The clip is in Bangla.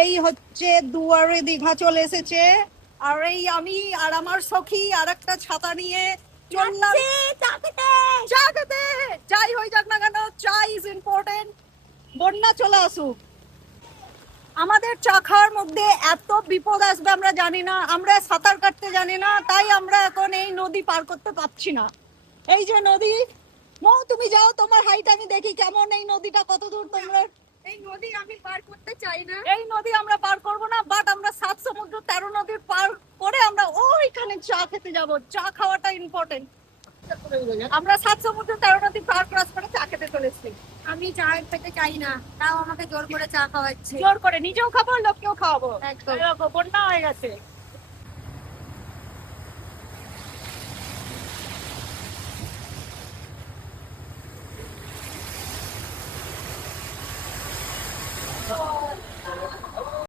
এই হচ্ছে দুয়ারে দীঘা চলে এসেছে, আর এই আমি আর আমার সখী আর একটা ছাতা নিয়ে চললাম চা খেতে। যাই হয়ে যাক না কেন, চা ইজ ইম্পর্টেন্ট। বন্যা চলে আসুক, আমাদের চা খাওয়ার মধ্যে এত বিপদ আসবে আমরা জানি না, আমরা সাঁতার কাটতে জানি না, তাই আমরা এখন এই নদী পার করতে পারছি না। এই যে নদী, মৌ তুমি যাও, তোমার হাইট আমি দেখি কেমন, এই নদীটা কত দূর তোমরা। এই নদী আমি পার করতে চাই না। এই নদী আমরা পার করব না, বাট আমরা 7 সমুদ্র 13 নদী পার করে আমরা ওইখানে চা খেতে যাব। চা খাওয়াটা ইম্পর্টেন্ট। আমরা 7 সমুদ্র 13 নদী পার ক্রস করে চা খেতে চলেছি। আমি চা খেতে চাই না, তাও আমাকে জোর করে চা খাওয়াচ্ছে। জোর করে নিজেও খাবো, লোককেও খাওয়াবো। একদম। বন্যা হয়ে গেছে।